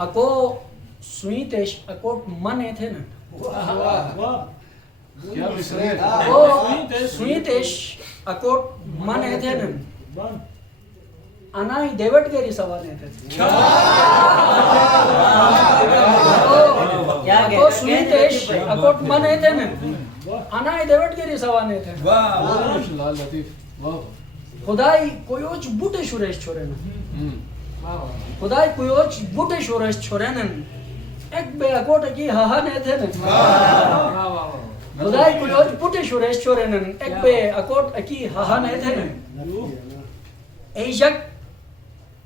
अको सुईतेश अकोट मने थे न क्या विसरे वो सुईतेश अकोट मने थे न अनाई देवट गेरी सवाने थे अको सुईतेश अकोट मने थे न अनाई देवट गेरी सवाने थे लाल लतीफ वाह खुदाई कोई ओच बूटे शुरेश छोरे न खुदाई कोई ओच बूटे शुरेश छोरे न एक बे अकोट की हाहा ने थे न खुदाई कोई ओच बूटे शुरेश छोरे न एक बे अकोट की हाहा ने थे न एजक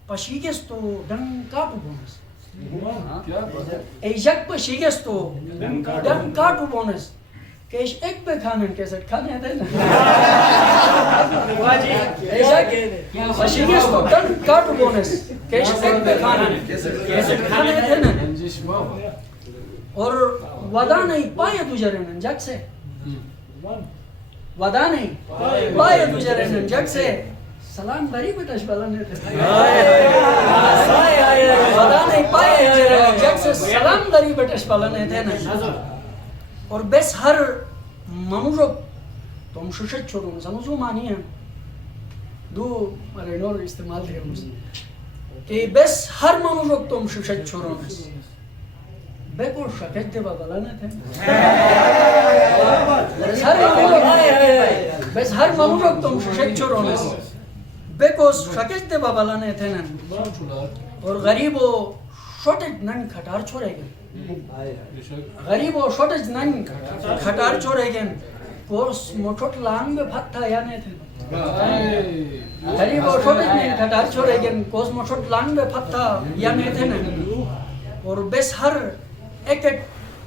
पशीगेस तो डंकाटू बोनस क्या बात है एजक पशीगेस तो डंकाटू बोनस केश एक पे खाने कैसे खाने थे ना एजक पशीगेस तो डंकाटू बोनस केश एक पे खाने कैसे खाने थे ना रंजिश वाह और वदा नहीं पाए तुझे रहने जग से वदा नहीं पाए तुझे रहने जग से सलाम गरीब बेटा शबालने थे वदा नहीं पाए तुझे रहने जग से सलाम गरीब बेटा शबालने थे ना और बेस हर मनुष्य तुम शुशत छोड़ो समझो मानी है दो रेनोर इस्तेमाल थे मुझे कि बेस हर मनुष्य तुम शुशत छोड़ो बेको शकत दे बाबलाने थे बेस हर मनुष्य तुम शुशत छोड़ो बेको शकत दे बाबलाने थे ना और गरीबो शॉर्टेज नन खटार छोड़ेगे गरीबो शॉर्टेज नन खटार छोड़ेगे कोर्स मोटोट लांग में फत्ता याने थे गरीबो शॉर्टेज नन खटार छोड़ेगे कोर्स मोटोट लांग में फत्ता याने थे ना और बेस हर एक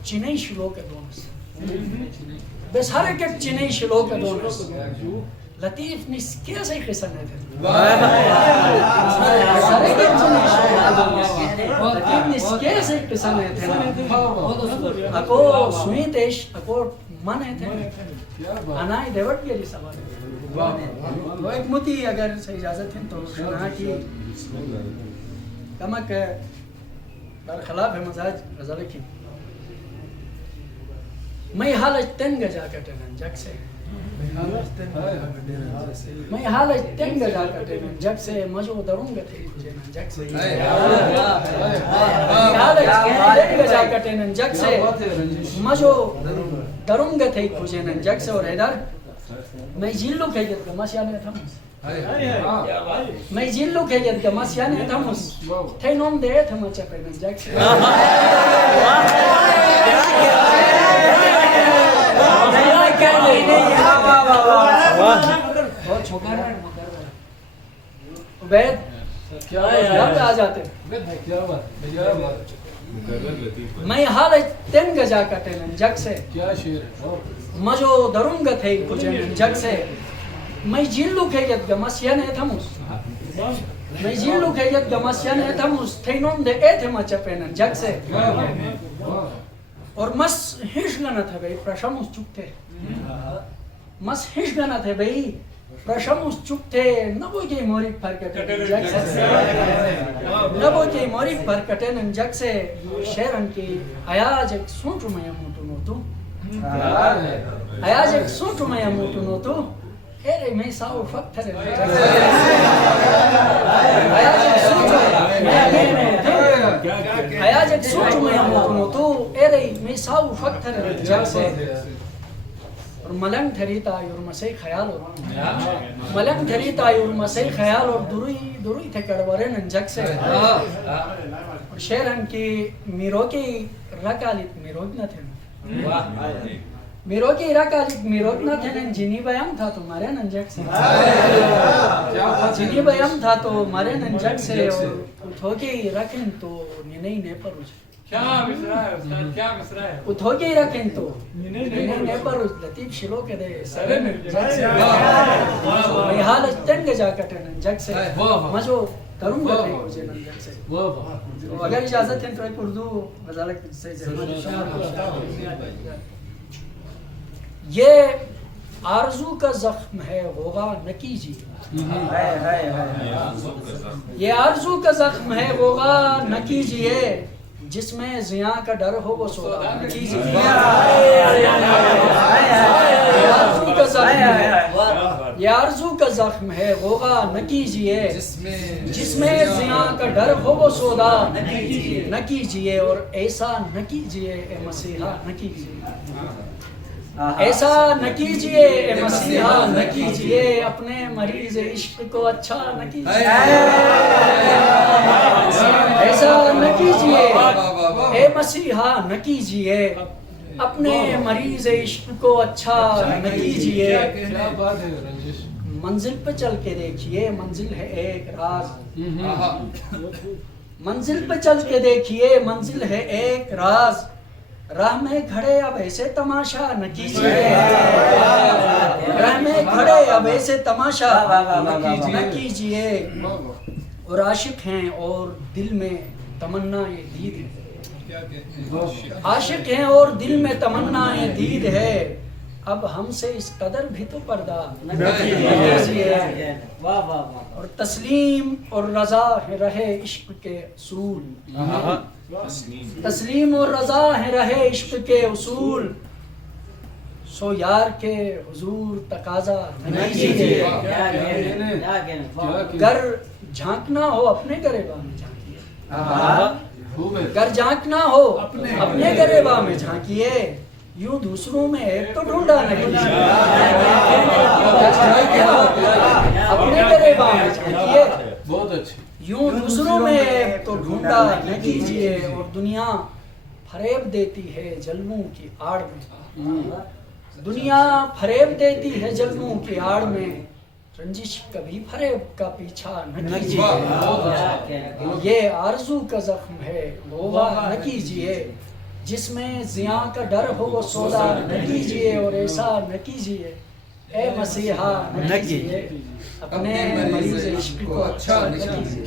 चिन्ह श्लोक है दोनों बेस हर एक चिन्ह श्लोक है दोनों लतीफ निस्के से किस्म है लतीफ निस्के से किस्म है अको सुईतेश अको मन है अनाई देवट के लिए सवाल वो एक मुती अगर से इजाजत है तो सुना कि कमक बरखलाफ है मजाज गजल की मैं हालत तंग जा कटन जग से मैं हालत तंग जा कटन जग से मजो दरूंगा थे जग से हालत तंग जा कटन जग से मजो दरूंगा थे खुजे न जग से और हैदर मैं जिल्लो के जत मसियाने थमस मैं जिल्लो के जत मसियाने थमस थे नोम दे थम चपे न जग से बहुत छोकरा उबैद क्या आ जाते क्या बात मैं हाल तंग जा कटन जग से क्या शेर है मजो दरूंगा थे कुजन जग से मैं जिल्लू के जत गमसियाने थमुस मैं जिल्लू के जत गमसियाने थमुस थे नोम दे थे मचपेन जग से और मस हिश गना था भाई प्रशमुस चुकते मस हिश गना थे भाई प्रशमुस चुकते नबो के मोरी फरकटे जग से नबो के मोरी फरकटे जग से शेरन की आयाज एक सोचू मैं मोटू नोतू आयाज एक सोचू मैं मोटू नोतू एरे मैं साउ फक्तर आयाज एक सोचू मैं मोटू नोतू एरे मैं साउ फक्तर जग से और मलंग थरीता और मसे ख्याल और मलंग थरीता और मसे ख्याल और दुरुई दुरुई थे कड़वरे नंजक से और शेरन की मीरो की रकालित मीरोज न थे मीरो की रकालित मीरोज न थे न जिनी बयाम था तो मारे नंजक से जिनी बयाम था तो मारे नंजक से और उठोके रखें तो नहीं ने पर क्या मिसरा है उस्ताद क्या मिसरा है उठोके रखें तो नहीं पर लतीफ शिलो के दे सगन जग से मैं हाल तंग जा कटन जग से मजो करूंगा नहीं मुझे जग से वाह तो अगर इजाजत है तो एक उर्दू गजल से ये आरजू का जख्म है गोगा न कीजिए, ये आरजू का जख्म है गोगा न कीजिए, जिसमें जिया का डर हो वो सौदा न कीजिए। ये आरजू का जख्म है गोगा न कीजिए, जिसमें जिया का डर हो वो सौदा न कीजिए, और ऐसा न कीजिए ए मसीहा न कीजिए, ऐसा न कीजिए ए मसीहा न कीजिए, अपने मरीज इश्क को अच्छा न कीजिए, ऐसा न कीजिए ए मसीहा न कीजिए, अपने मरीज इश्क को अच्छा न कीजिए। क्या बात है रंजिश। मंजिल पे चल के देखिए, मंजिल है एक राज, मंजिल पे चल के देखिए, मंजिल है एक राज, राह में खड़े अब ऐसे तमाशा न कीजिए, राह में खड़े अब ऐसे तमाशा न कीजिए, और आशिक हैं और दिल में तमन्ना ये दीद है, आशिक हैं और दिल में तमन्ना ये दीद है, अब हमसे इस कदर भी तो पर्दा न कीजिए, और तस्लीम और रजा है रहे इश्क के उसूल, तस्लीम और रजा है रहे इश्क के उसूल, सो यार के हुजूर तकाजा न कीजिए, गर झांकना हो अपने गरेबा में झांकिए, गर झांकना हो अपने गरेबा में झांकिए, यूं दूसरों में एक तो ढूंढा नहीं, अपने गरेबा में झांकिए, बहुत अच्छी। यूं दूसरों में एक तो ढूंढा न कीजिए, और दुनिया फरेब देती है जल्मों की आड़ में, दुनिया फरेब देती है जल्मों की आड़ में, रंजिश कभी फरेब का पीछा न कीजिए, ये आरजू का जख्म है गोगा न कीजिए, जिसमें जिया का डर हो वो सौदा न कीजिए, और ऐसा न कीजिए ए मसीहा न कीजिए, अपने मरीज इश्क को अच्छा न कीजिए।